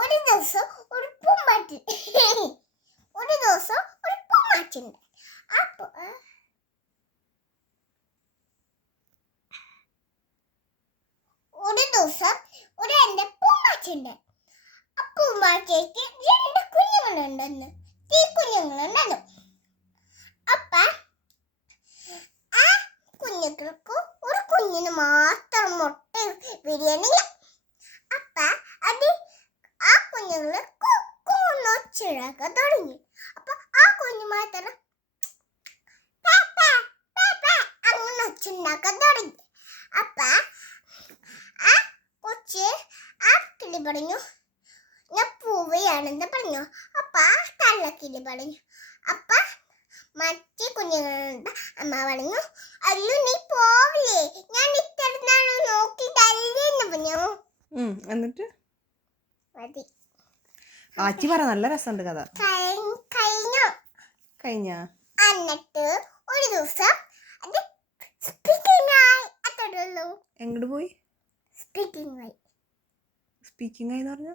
ഒരു ദിവസം ഒരു പൂമ്പാറ്റ ഒരു ദിവസം ഒരു പൂമ്പാറ്റുണ്ട്. അപ്പൊ ഒരു ദിവസം ഒരു എന്റെ പൂമ്പാറ്റുണ്ട്. ആ പൂമ്പാറ്റയ്ക്ക് 2 കുഞ്ഞുങ്ങളുണ്ടെന്ന്. കുഞ്ഞുങ്ങളുണ്ടായിരുന്നു. അപ്പൊ ആ കുഞ്ഞുങ്ങൾക്ക് ഒരു കുഞ്ഞിന് മാത്രം മുട്ട വിരിയണില്ല. അപ്പൊ അത് ആ കുഞ്ഞുങ്ങള് ഒച്ചിഴക്കാൻ തുടങ്ങി. അപ്പൊ ആ കുഞ്ഞു മാത്രം അങ്ങനെ ഒച്ചുണ്ടാക്കാൻ തുടങ്ങി. അപ്പൊ ആ കൊച്ച് ആ കിളി പറഞ്ഞു, ഞാൻ പൂവയാണെന്ന് പറഞ്ഞു. അപ്പൊ ആ തള്ളക്കിളി പറഞ്ഞു. അപ്പൊ മറ്റേ കുഞ്ഞുങ്ങളുടെ അമ്മ പറഞ്ഞു, അയ്യോ നീ പോവില്ലേ, ഞാൻ ഇത്ര നാളും നോക്കിയിട്ടല്ലേ എന്ന് പറഞ്ഞു. എന്നിട്ട് മതി. ആച്ചി പറ, നല്ല രസമുണ്ട് കഥ. കഴിഞ്ഞ എന്നിട്ട് ഒരു ദിവസം അത് സ്പീക്കിംഗ് ആയി. അത്രേ ഉള്ളൂ. എങ്ങോട്ട് പോയി? സ്പീക്കിംഗ് ആയി. സ്പീക്കിംഗ് ആയി എന്ന് പറഞ്ഞാ